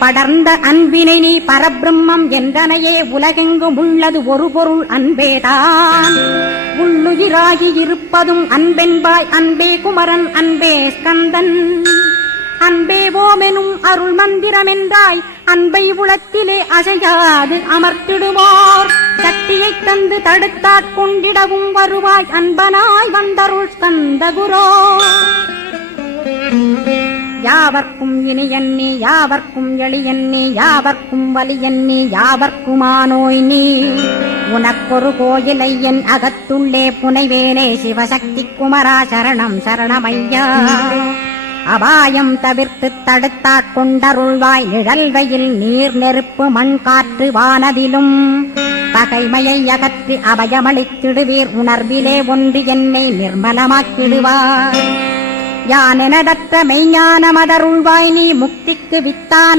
படர்ந்த அன்பினை நீ பரபிரம்மம் என்றனையே உலகெங்கும் உள்ளது ஒரு பொருள் அன்பேதான் உள்ளுயிராகி இருப்பதும் அன்பென்பாய் அன்பே குமரன் அன்பே ஸ்கந்தன் அன்பே ஓமெனும் அருள் மந்திரமென்றாய் அன்பை உளத்திலே அசையாது அமர்த்திடுவோர் சக்தியைத் தந்து தடுத்தாற் கொண்டிடவும் வருவாய் அன்பனாய் வந்தருள் ஸ்கந்த குரோ யாவர்க்கும் இனியன் நீ யாவர்க்கும் எளியன் நீ யாவர்க்கும் வலியன் நீ யாவர்க்குமானோய் நீ உனக்கொரு கோயிலை என் அகத்துள்ளே புனைவேனே சிவசக்தி குமரா சரணம் சரணமையா அபாயம் தவிர்த்து தடுத்தாற் கொண்டருள்வாய் நிழல்வையில் நீர் நெருப்பு மண் காற்று வானதிலும் பகைமையை அகற்றி அபயமளித்திடுவீர் உணர்விலே ஒன்று என்னை நிர்மலமாக்கிடுவார் யானெனதற்ற மெய்ஞான மதருள்வாய் நீ முக்திக்கு வித்தான